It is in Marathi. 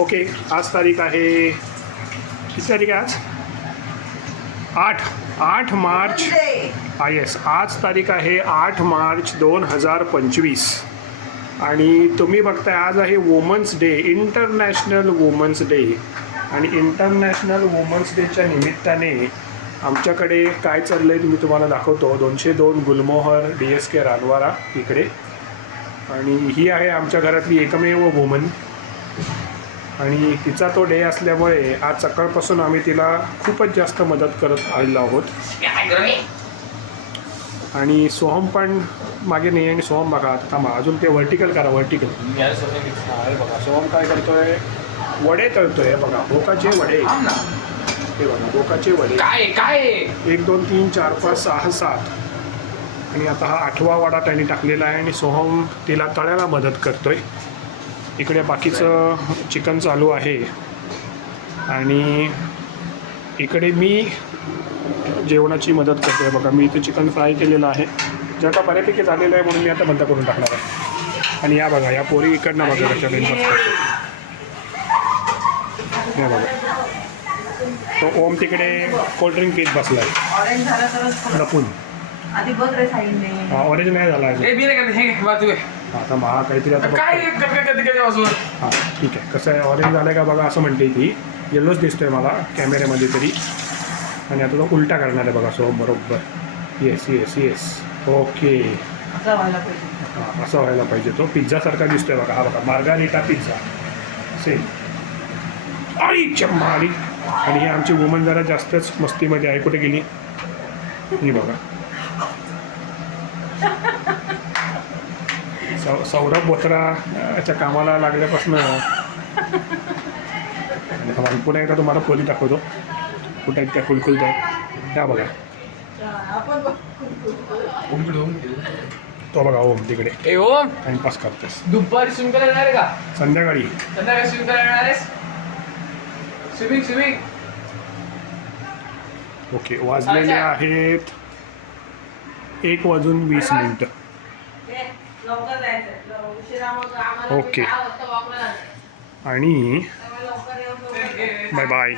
ओके, आज तारीख आहे, किती तारीख आहे आज? 8 मार्च. येस, आज तारीख आहे 8 मार्च 2025 आणि तुम्ही बघताय आज आहे women's day, international women's day. आणि इंटरनॅशनल वुमन्स डेच्या निमित्ताने आमच्याकडे काय चाललं आहे मी तुम्हाला दाखवतो. 202 गुलमोहर DSK रानवारा इकडे. आणि ही आहे आमच्या घरातली एकमेव वुमन आणि तिचा तो डे असल्यामुळे आज सकाळपासून आम्ही तिला खूपच जास्त मदत करत आलेलो आहोत. आणि सोहम पण मागे नाही. आणि सोहम बघा आता अजून ते वर्टिकल करा, वर्टिकल. बघा सोहम काय करतोय, वडे तळतोय. बघा भोकाचे वडे, हे बघा भोकाचे वडे. काय 1 2 3 4 5 6 7 आणि आता हा 8वा वडा त्यांनी टाकलेला आहे. आणि सोहम तिला तळायला मदत करतोय. इकडे बाकीचं चिकन चालू आहे आणि इकडे मी जेवणाची मदत करतोय. बघा मी इथे चिकन फ्राय केलेलं आहे, जे आता बऱ्यापैकी झालेलं आहे म्हणून मी आता बंद करून टाकणार आहे. आणि या बघा या पोरी इकडनं बघा त्याच्या या बघा तो ओम तिकडे कोल्ड्रिंक पीत बसला आहे लपून. ऑरेंज नाही झाला आहे आता महा काहीतरी आता. हां ठीक आहे, कसं आहे ऑरेंज झालं आहे का बघा असं म्हणते ती. येल्लोच दिसतोय मला कॅमेऱ्यामध्ये तरी. आणि आता तो उलटा करणार आहे बघा सोहम बरोबर. येस येस येस ओके, हां असं व्हायला पाहिजे. तो पिझ्झासारखा दिसतोय बघा. हा बघा मार्गारिटा पिझ्झा सेम. आई चम्मा आली. आणि ही आमची वुमन जरा जास्तच मस्तीमध्ये आहे. कुठे गेली ही बघा. सौरभ बोथराच्या कामाला लागल्यापासून पुन्हा एकदा तुम्हाला खोली दाखवतो कुठे आहेत त्या खुलखुलत आहेत त्या बघा. तो बघा ओम तिकडे टाइमपास करतोस. दुपारी स्विमिंग करायला येणार आहे का? संध्याकाळी स्विमिंग करायला येणार आहेस? स्विमिंग ओके, वाजलेले आहेत 1:20. ओके आणि बाय बाय.